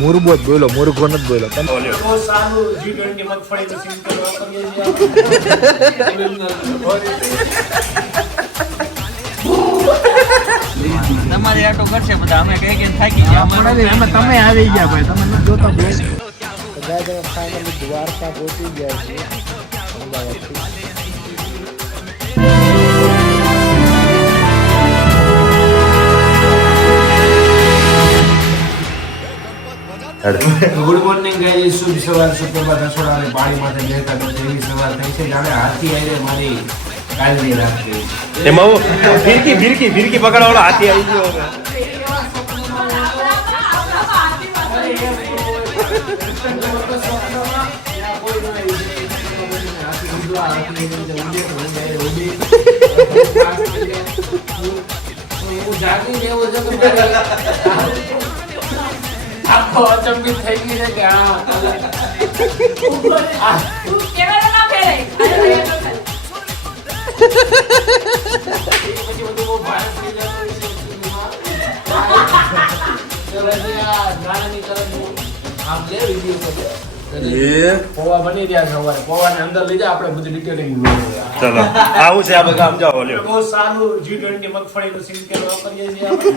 મુરબો જ બોલો, મુરગો નથી બોલો. તમારે આટો કરશે બધા, અમે કઈ કઈ થાકી ગયા. તમે આવી ગયા ભાઈ, તમે ન જોતા ફાઇનલી દ્વારકા પહોંચી ગયા છે અમદાવાદથી. ગુડ મોર્નિંગ ગાઈસ, શુભ સવાર, સુપ્રભાત. રસોડાને પાણીમાંથી બેઠા તો એવી સવાર થઈ છે જાણે હાથી આવીને મારી કાલની રાત ગઈ. એમાં ફિરકી પકડવાળો હાથી આવી ગયો હવે. આખો અચંબિત થઈ ગઈ છે કે પોવા બની રહ્યા છે. સવારે પોવાને અંદર લઈ જાય, આપણે બધી ડિટેલિંગ ચલો આવું છે આપણે કામ જાઓ. બહુ સારું G20 મગફળીનું સિંકેલ વાપરીએ છીએ આપણે.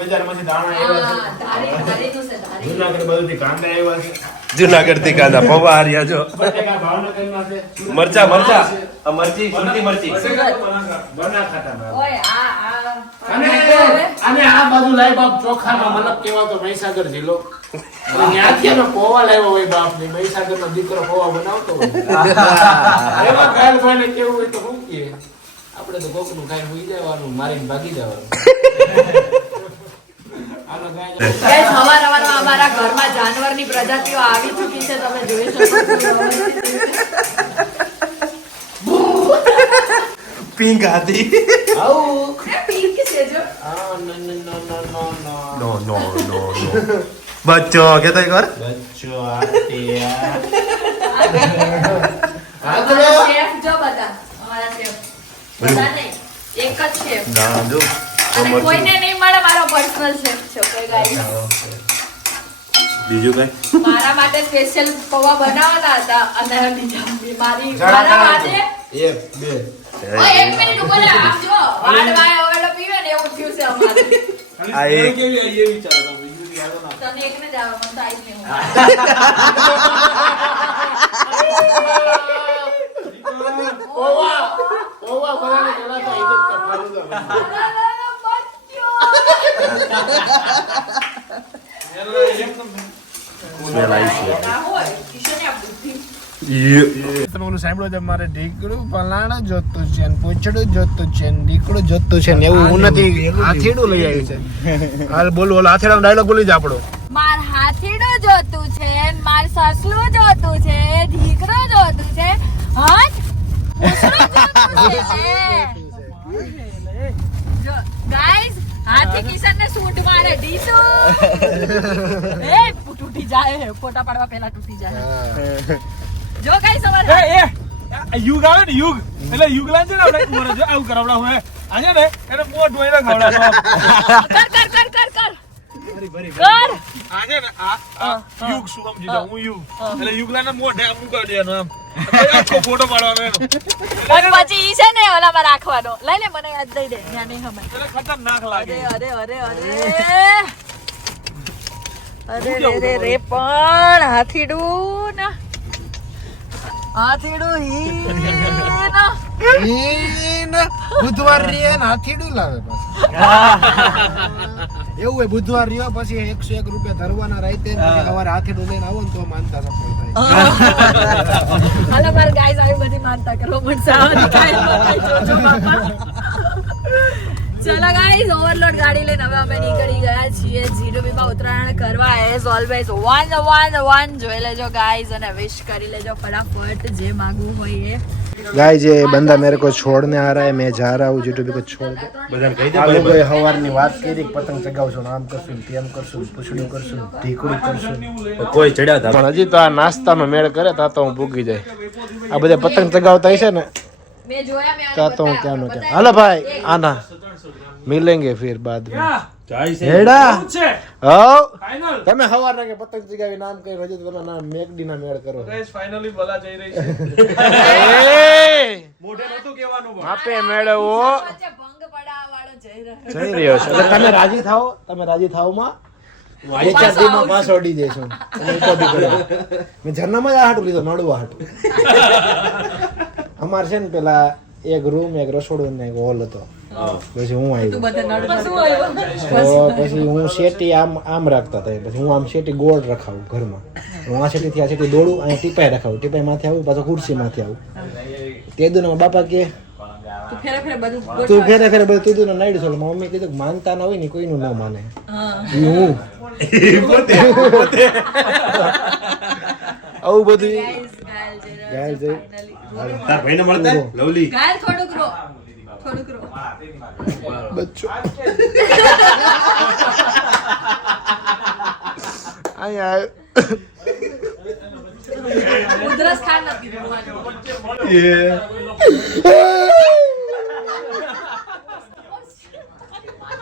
બજારમાંથી દાણા જુનાગઢ કાંદા આવ્યા છે. જુનાગઢ થી કાંદા પૌવા હાર્યા જો. ભાવનગરમાં છે મરચા આ મરચી સુરતી મરચી બના ખાતા. અને આ બાજુ લાઈ બાપ ચોખાનો મલક કેવાતો મહીસાગર જિલ્લો. ત્યાંથી અમે પોવા લાવ્યો હોય બાપ ને, મહીસાગર નો દીકરો પોવા બનાવતો હોય. એમાં કાલ ભાઈને કેવું હોય તો શું કહીએ, આપણે તો કોક નું કાઈ હોઈ જવાનું, મારીને ભાગી જવાનું. અમારા ઘરમાં જાનવરની પ્રજાતિઓ આવી ચૂકી છે, તમે જોઈ શકો છો. પિંક હાથી. પિંક છે જો. નો બચ્ચો કેતો એક વાર બચ્ચો આતિયા. અમારા શેફ જો બધા, અમારા શેફ બધા નહીં, એક જ શેફ. ના જો અને કોઈને નહીં મળે, મારો પર્સનલ શેફ છે. કોઈ ગાઈસ બીજું કઈ મારા માટે સ્પેશિયલ પૌવા બનાવવાના હતા અને મારા માટે એક બે એક મિનિટ ઉભો રહે. આમ જો વાડવાય ઓવેડો પીવે ને એવું થયું છે અમારે. આ એક તને એકને જ આવે, મને તો આઈ જ નહીં. પોવા બનાને ચલાતા ઇજ્જત કા ફાલુદા. સ્મેલ આવી છે. ના હોય કિશોને આ બુદ્ધિ. તમે ઓલું સાંભળો છો, મારે ઢીકડું પલાણ જોતું છે ને પૂંછડું જોતું છે ને ઢીકડું જોતું છે ને એવું હું નથી. હાથીડું લઈ આવ્યું છે. હાલ બોલ હાથીડાનો ડાયલોગ બોલી જ આપણો. માર હાથીડું જોતું છે, માર સસલું જોતું છે, ઢીકડું જોતું છે, હાથ પૂંછડું જોતું છે. જો ગાઈસ, હાથી કિશનને સૂંઢ મારે ડીસુ. એ તૂટી જાય, ફોટા પાડવા પહેલા તૂટી જાય. જો ગાઈસ અમારે યુગ આવે ને યુગ એટલે યુગલાન છે ને આપણે ઉમર છે આવું કરાવડા હોય આજે ને એને મોઢ ધોઈને ખવડાવવા. કર આજે ને આ યુગ શું સમજી જાવ હું યુગ એટલે યુગલાને મોઢે આમ કરી દેવાનું આમ આખો ફોટો પાડવાનો એનો. અને પછી ઈ છે ને ઓલામાં રાખવાનો. લઈ લે, મને યાદ દઈ દે. ત્યાં નહીં હમે. એટલે ખતરનાક લાગે. અરે પણ હાથીડું ના હાથીડું બુધવાર રીએ ને હાથીડું લાવે પાછું. એવું હોય, બુધવાર રહ્યો પછી 101 રૂપિયા ધરવાના રાઈતે સવારે હાથીડું લઈને આવો ને તો માનતા સફળ થાય. હાલો માર ગાઈસ આવી બધી માનતા કરો. મને સાવ કાઈ જોજો બાપા. ચલો ગાઈઝ ઓવરલોડ ગાડી લઈને હવે અમે નીકળી ગયા છીએ જીડોબી માં ઉત્તરાયણ કરવા એઝ ઓલવેઝ 1 જોઈ લેજો ગાઈઝ અને વિશ કરી લેજો ફટાફટ જે માંગવું હોય એ गाइस ये बंदा मेरे को छोड़ने आ रहा है मैं जा रहा हूँ जीटू को छोड़ दो બધાને કહી દે આ લોકોએ હવારની વાત કરી પતંગ ચગાવશું આમ કરશું તેમ કરશું પૂછડું કરશું ઢીકડું કરશું કોઈ ચડ્યા હતા પણ હજી તો આ નાસ્તાનો મેળ કરે તા તો હું ભૂગી જાય આ બધા પતંગ ચગાવતા હશે ને મેં જોયા મેં તા તો હું ક્યાં નો ક્યાં હાલો ભાઈ આના મિલેંગે ફિર બાદ में જાય છે હેડા છે હો ફાઇનલ તમે હવાર ના કે પતંગ ચગાવી નામ કઈ હજી તો તમે ના મેકડી ના મેળ કરો ગાઈસ ફાઇનલી બલા જઈ રહી છે એ મોઢે નતું કહેવાનું પણ માપે મેળવો વચ્ચે ભંગ પડાવવા વાળો જઈ રહ્યો જઈ રહ્યો છે એટલે તમે રાજી થાઓ માં બે ચાર દીમાં પાછો અડી જઈશું તમે ઉપાધિ કરો મેં ઝરનામાં જ આ હાટું લીધો નડવા હાટું અમાર છે ને પેલા એક રૂમ એક રસોડું ને એક હોલ હતો પછી હું આવ્યો તો પછી હું શેટી આમ રાખતા હતા પછી હું આમ શેટી ગોળ રખાવું ઘરમાં હું આ શેટી થી આ શેટી દોડું અહીં ટીપાઈ રખાવું ટીપાઈ માંથી આવું પાછો ખુરશી માંથી આવું તે દુના બાપા કે તું ફેરે ફેરે બધું તું ફેરે ફેરે બધું તું દુના નાઈડ છો મમ્મી કીધું કે માનતા ના હોય ને કોઈનું ન માને ઈ હું આવું બધું ગાયલ જઈ તાર ભાઈને મળતા લવલી ગાલ થોડુંક રો બચ્ચો અહીંયા ઉધરસ ખાન નથી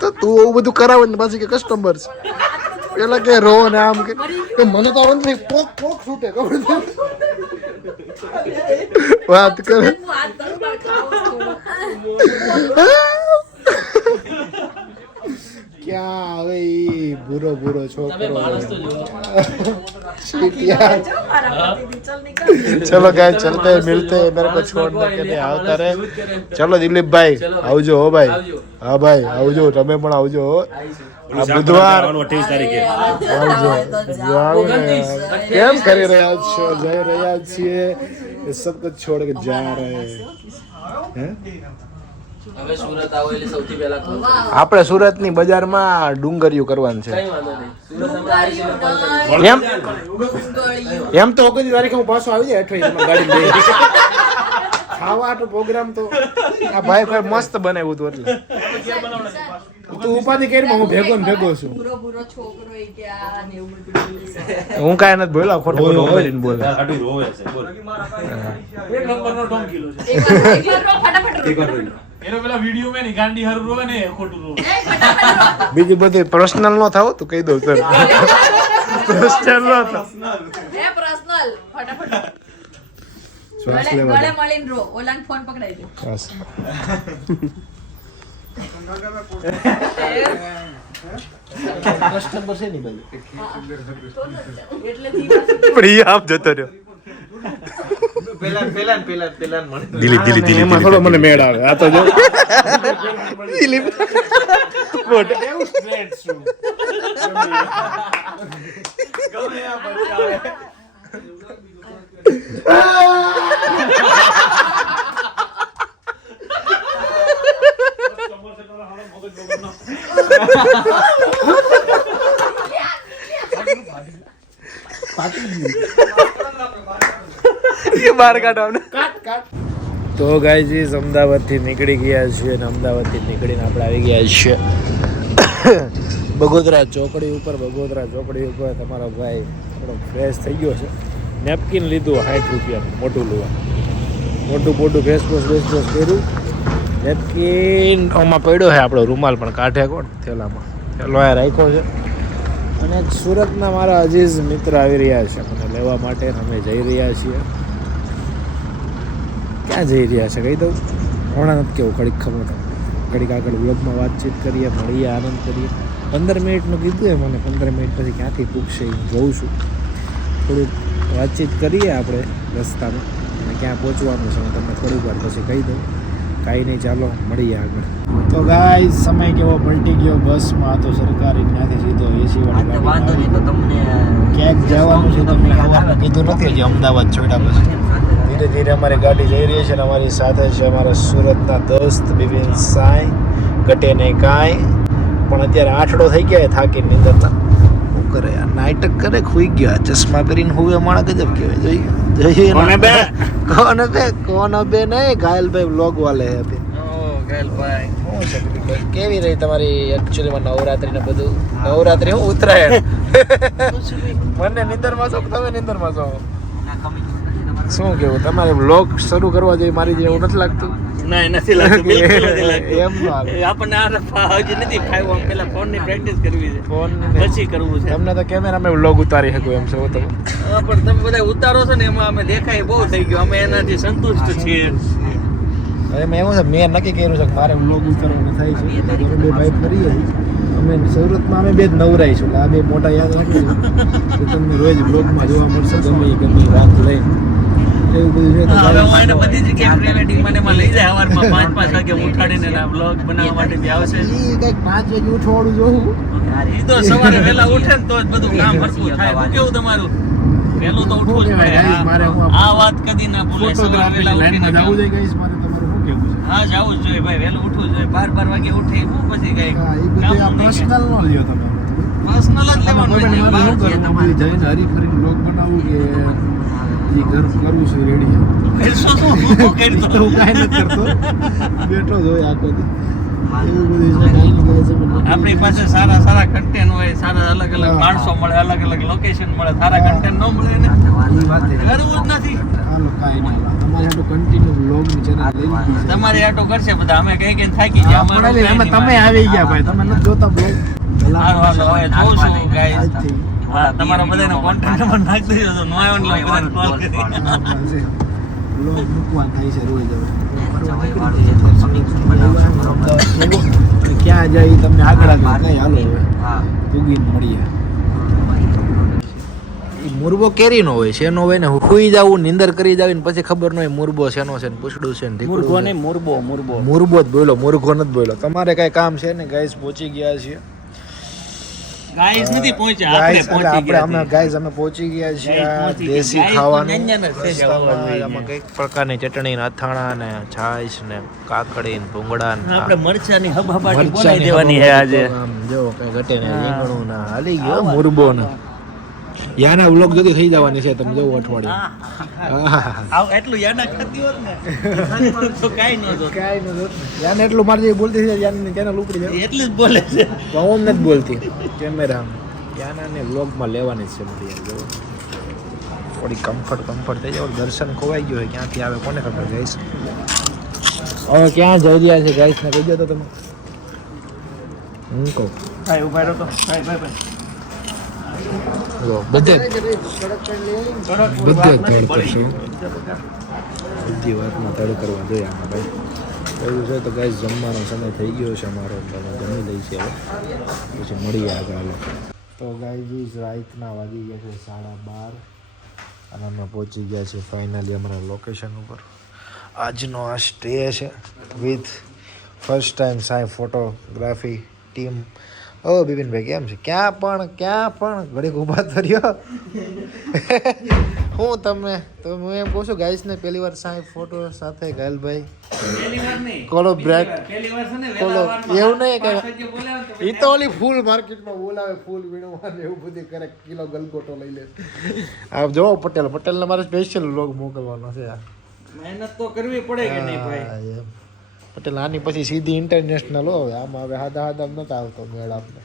તો તું એવું બધું કરાવે ને પાછી કે કસ્ટમર છે પેલા કે રો ને આમ કે મને તો આવડતું નહીં પોક પોક છૂટે ખબર છે વાત કરે વાત કરું પણ ખાવું ક્યાં આવે ઈ ભૂરો ભૂરો છોકરો चलो गाइस चलते हैं मिलते हैं मेरे को छोड़ने के लिए આવતા રહે ચલો દિલીપભાઈ આવજો હો ભાઈ હા ભાઈ આવજો તમે પણ આવજો આ બુધવાર 28 તારીખે આવજો કેમ કરી રહ્યા છો જઈ રહ્યા છીએ ये सब कुछ छोड़ के जा रहे हैं હવે સુરત આવો એટલે સૌથી પહેલા કોલ આપણે સુરતની બજારમાં ડુંગરિયું કરવાનું છે કઈ વાંધો નહીં સુરત અમે આવીશું કોલ કરીશું એમ તો 29 તારીખે હું પાછો આવી જાય અઠવાડિયે તમારી ગાડી લઈ ખાવા તો પ્રોગ્રામ તો આ ભાઈ કોઈ મસ્ત બનાવ્યું હતું એટલે તું ઉપાધિ કરી હું ભેગો ને ભેગો છું બુરો છોકરો એ કે આ ને એવું બધું હું કાંઈ નથી બોલ્યો ખોટું ખોટું બોલીને બોલે આટલું રોવે છે બોલ એક નંબરનો ઢોંકીલો છે એકવાર રો ફટાફટ એક વાર રોઈ લો. એનો પેલા વિડિયો મેં ની ગાંડી હારું રોવે ને એ ખોટું રોવે બીજું બધું પર્સનલ નો થાવ તો કહી દઉં સર પર્સનલ નો થાવ એ પર્સનલ ફટાફટ શ્વાસ ગળે લેવા ગળે મળીને રો ઓલાને ફોન પકડાઈ દે બસ કસ્ટમર છે ની બાજુ એટલે ધીમા પણ આપ જતો રહ્યો દિલીપ એમાં થોડો મને મેળ આવે આ તો જો દિલીપ એવું સ્ટ્રેટ છું બહાર કાઢો અમને. તો ગાઈઝ અમદાવાદ થી નીકળી ગયા છીએ અને અમદાવાદ થી નીકળીને આપણે આવી ગયા છીએ બગોદરા ચોકડી ઉપર તમારો ભાઈ થોડો ફ્રેશ થઈ ગયો છે નેપકિન લીધું 60 રૂપિયાનું મોટું મોટું ફેસ વોશ કર્યું નેપકિન આમાં પડ્યો છે આપણો રૂમાલ પણ કાઢે કોણ થેલામાં થેલો આ રાખ્યો છે અને સુરતના મારા અજીઝ મિત્ર આવી રહ્યા છે મને લેવા માટે અમે જઈ રહ્યા છીએ ક્યાં જઈ રહ્યા છે કહી દઉં હમણાં નથી કેવું ઘડીક ખબર ઘડીક આગળ વ્લોગમાં વાતચીત કરીએ મળીએ આનંદ કરીએ 15 મિનિટનું કીધું એ મને 15 મિનિટ પછી ક્યાંથી પૂછશે એ જોઉં છું થોડુંક વાતચીત કરીએ આપણે રસ્તામાં અને ક્યાં પહોંચવાનું છે હું તમને થોડીક વાર પછી કહી દઉં કાંઈ નહીં ચાલો મળીએ આગળ તો ગાઈસ સમય કેવો પલટી ગયો બસમાં તો સરકારી ત્યાંથી સીધો એસી વાળી વાંધો નહીં તો તમને ક્યાંક જવાનું છે તમને હવારમાં કીધું નથી હજી અમદાવાદ છોડ્યા પછી ધીરે ધીરે અમારી ગાડી જઈ રહી છે અને અમારી સાથે છે અમારા સુરતના દોસ્ત બિપિન સાંઈ ઘટે નહીં કાંઈ. પણ અત્યારે આઠડો થઈ ગયા થાકી નીંદરતા. શું કરે યાર, નાટક કરે, ખુઈ ગયા. ચશ્મા પહેરીને હુવે માણા ગજબ કહેવાય. જોઈએ કોને બે નહીં, ઘાયલભાઈ વ્લોગ વાલે હે અભી. કેવી રહી તમારી એકચ્યુઅલીમાં નવરાત્રી ને બધું? નવરાત્રી હું ઉત્તરાયણ. મને નિંદરમાં છો, તમે નિંદરમાં છો. શું કેવું, તમારે વ્લોગ શરૂ કરવા જોઈએ મારી જેવું નથી લાગતું? ના નથી લાગતું, બિલકુલ નથી લાગતું. એમ ન હાલે. આપણને આ હજી નથી ફાવ્યું. આમ પેલા ફોન ની પ્રેક્ટિસ કરવી છે, ફોન પછી કરવું છે. તમને તો કેમેરામાં વ્લોગ ઉતારી શકું એમ છો તમે. પણ તમે બધા ઉતારો છો ને એમાં અમે દેખાય બહુ થઈ ગયું. અમે એનાથી સંતુષ્ટ છીએ. એમાં એવું છે, મેં નક્કી કર્યું છે કે મારે વ્લોગ ઉતારવાનું થાય છે. અમે બે ભાઈ ફરીએ અમે સુરતમાં, અમે બે જ નવરાઈશું. આ બે મોટા યાદ રાખજો તો તમને રોજ વ્લોગમાં જોવા મળશે. ગમે એ વાત લઈને એવું બધું છે. હવે હું એને બધી જગ્યાએ પ્રી વેડિંગ મને એમાં લઈ જાય. સવારમાં 5 વાગે ઉઠાડીને વ્લોગ બનાવવા માટે બી આવશે. એ કંઈક 5 વાગે ઉઠવાડું જોવું. એ તો સવારે વહેલા ઉઠે ને તો જ બધું કામ ભરપૂર થાય. શું કેવું તમારું? વહેલું તો ઉઠવું જ પડે. આ વાત કદી ના ભૂલાય. સવારે વહેલા ઉઠીને જવું જોઈએ ગાઈસ. મારે તમારું શું કેવું છે? હા, જવું જ જોઈએ ભાઈ. વહેલું ઉઠવું જોઈએ. 12 વાગે ઉઠે હું પછી કઈ હા, એ બધું આ પર્સનલ નો લ્યો તમે. પર્સનલ જ લેવાનું હોય છે. બહાર જઈને હરીફરીને વ્લોગ બનાવવું કે એ ઘર કરવું છે રેડી? શું તો હું કાંઈ નથી કરતો, બેઠો જ હોય આખો દી. એવું બધું છે. આપણી પાસે સારા સારા કન્ટેન્ટ હોય, સારા અલગ અલગ માણસો મળે, અલગ અલગ લોકેશન મળે. સારા કન્ટેન્ટ ન મળે ને એ વાત કરવું જ નથી. હાલો કાંઈ ના. તમારે આટલું કન્ટિન્યુ વ્લોગની ચેનલ લઈ લીધી છે. તમારે આટો કરશે બધા. અમે કઈ કઈ થાકી ગયા. આપણે એમાં તમે આવી ગયા ભાઈ. તમે નથી જોતા બ્લોગ. હારું હવે જોઉં છું ગાઈસ. હા, તમારા બધાનો કોન્ટેક્ટ નંબર નાખી દેજો તો નો આવ્યો ને બધાને કોલ કરી. વ્લોગ મૂકવા થાય છે રોજ હવે. ક્યાં જાય તમને આગળ નહીં. હાલો હવે પૂગીને મળીએ. મુરબો કેરી નો હોય, શેનો હોય ને હુઈ જવું, નીંદર કરી જાવ ને પછી ખબર ન હોય મુરબો શેનો છે ને પૂછડું છે ને મુરગો ને મુરબો મુરબો જ બોલો, મુરગો નથી બોલો. તમારે કઈ કામ છે ને ગાઈસ? પહોંચી ગયા છીએ. ગાઈસ નથી પહોંચ્યા, આપણે પહોંચી ગયા અમે ગાઈસ અમે પહોંચી ગયા છીએ. દેશી ખાવાનું આમાં કઈક પ્રકારની ચટણી ને અથાણા ને છાશ ને કાકડી ને ભૂંગળા ને આપણે મરચાની હબાબાટી બોલાવી દેવાની છે આજે. આમ જો કઈ ઘટે ને રીંગણું ના હાલી ગયો મુરબો ને. યાના વ્લોગ જોતી થઈ જવાની છે. તમે જોવો અઠવાડિયું આવ એટલું યાના ખાતી હોત ને તો કાઈ ન જોત. યાને એટલું મારી જે બોલતી છે યાની ચેનલ ઉપડી જાય એટલું જ બોલે છે. હું નથી બોલતી કેમેરા. યાનાને વ્લોગમાં લેવાની જ છે બધી. યાર જો થોડી કમ્ફર્ટ થઈ જાય. દર્શન ખોવાઈ ગયો હોય ક્યાંથી આવે કોને ખબર. ગાઈસ હવે ક્યાં જઈ રહ્યા છે ગાઈસ ને કહી દો તો તમે. હું કહું ભાઈ ઉભા રહો તો ભાઈ બધે ધડ કરશું. બધી વાતમાં ધડ કરવા જોઈએ આમાં ભાઈ. એવું છે તો ગાઈસ જમવાનો સમય થઈ ગયો છે અમારો. જમી લઈ છે હવે, પછી મળીએ આગળ. તો ગાઈસ રાતના વાગી ગયા છે 12:30 અને અમે પહોંચી ગયા છીએ ફાઇનલી અમારા લોકેશન ઉપર. આજનો આ સ્ટે છે with first time Sai photography team. ઓ બિપિનભાઈ કેમ છે? ક્યાં પણ ઘડીક ઊભા તો રહ્યો. હું તમે તો હું એમ કહું છું ગાઈસને પહેલી વાર સાઈ ફોટો સાથે ઘાયલભાઈ કોલોબ્રેટ કોલો એવું નહીં કે એ તો ઓલી ફૂલ માર્કેટમાં બોલાવે, ફૂલ વીણવા એવું બધું કરે, કિલો ગલગોટો લઈ લે. આપ જોવો પટેલને મારે સ્પેશિયલ વ્લોગ મોકલવાનો છે. મહેનત તો કરવી પડે કે નહીં ભાઈ? પટેલ આની પછી સીધી ઇન્ટરનેશનલ હોય. આમાં હવે હાદા નતા આવતો મેળ આપણે.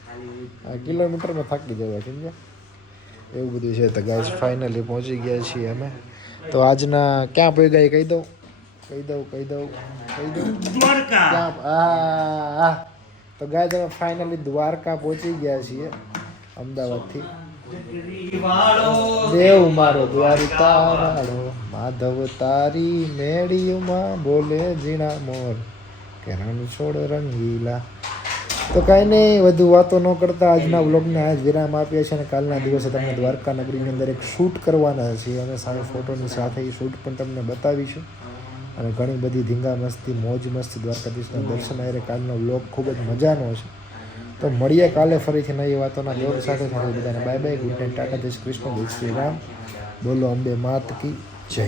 કિલોમીટરમાં થાકી જવાય સમજ્યા. એવું બધું છે. તો ગાઈસ ફાઇનલી પહોંચી ગયા છીએ અમે. તો આજના ક્યાં પહોંચી ગયા કહી દઉં દ્વારકા. તો ગાઈસ અમે ફાઇનલી દ્વારકા પહોંચી ગયા છીએ અમદાવાદથી. દેવ મારો દ્વારિકા વાળો માધવ તારી મેળીમાં બોલે ઝીણા મોર કે રણછોડ રંગીલા. તો કાંઈ નહીં વધુ વાતો ન કરતા આજના વ્લોગને આજ વિરામ આપીએ છીએ. અને કાલના દિવસે તમને દ્વારકા નગરીની અંદર એક શૂટ કરવાના છીએ. અને સારી ફોટોની સાથે એ શૂટ પણ તમને બતાવીશું. અને ઘણી બધી ધીંગા મસ્તી મોજ મસ્તી દ્વારકાધીશના દર્શન આરે કાલનો વ્લોગ ખૂબ જ મજાનો છે. તો મળીએ કાલે ફરીથી નવી વાતોના વ્લોગ સાથે. બધાને bye bye, good night, Tata, જય શ્રી કૃષ્ણ, જય શ્રી રામ, બોલો અંબે માત કી જય.